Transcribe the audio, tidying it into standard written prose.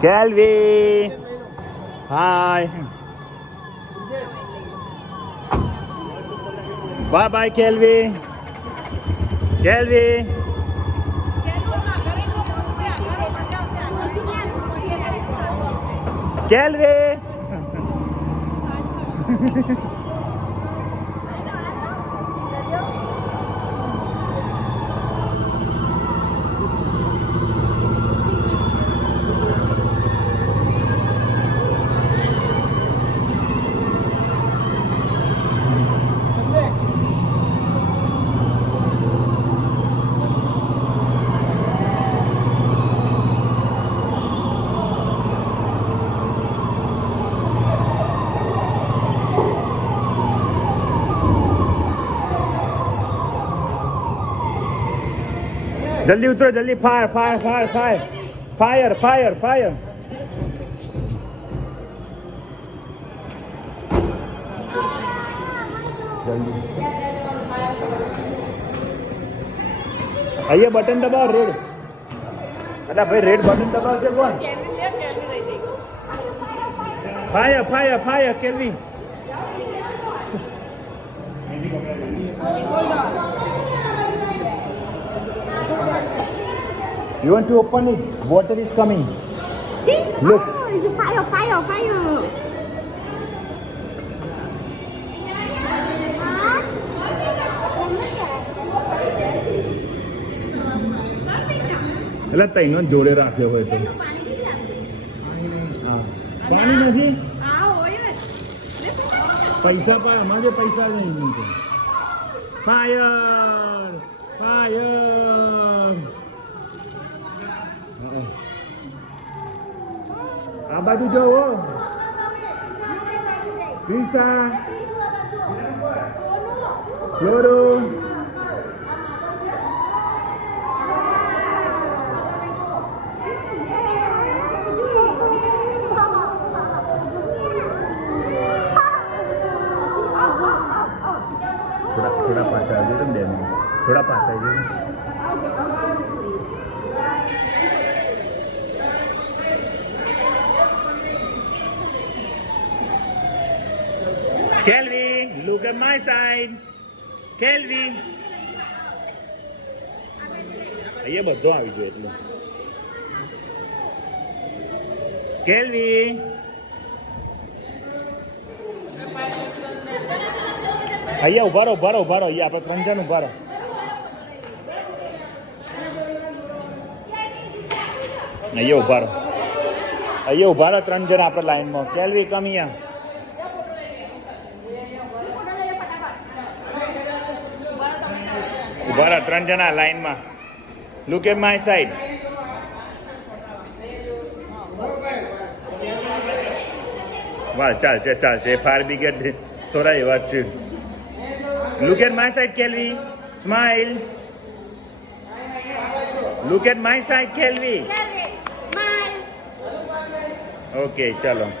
Kelvin, hi. Bye bye, Kelvin. Kelvin. Kelvin. जल्दी उतरो जल्दी fire fire fire fire fire fire fire जल्दी आइए बटन दबाओ रेड अरे भाई रेड बटन दबाओ से कौन fire fire fire kelvin You want to open it? Water is coming. See? Look. Oh, it's a fire, fire, fire. એટલે તઈનો જોડે રાખ્યો હોય તો પાણી નથી પૈસા પાય અમારે જે પૈસા નહીં ફાયર ફાયર આ બાજુ જોવો પીસા ફ્લોરો थोड़ा पास आ जाए डैम में थोड़ा पास आ जाए Kelvin, look at my side. Kelvin. ये બધો આવી ગયો એટલે Kelvin. અહીંયા ઉભા રહો અહીંયા આપણે 3 જણ ઉભા રહો અહીંયા ઉભા રહો 3 જણ આપણે લાઈનમાં કેલ્વી કમ અહીંયા ઉભા રહો 3 જણા લાઈનમાં લુક એટ માય સાઈડ વાહ ચાલશે ફાયર બ્રિગેડ થોડા એવા જ છે Look at my side, Kelvi. Smile. Look at my side, Kelvi. Smile. Okay, chalo.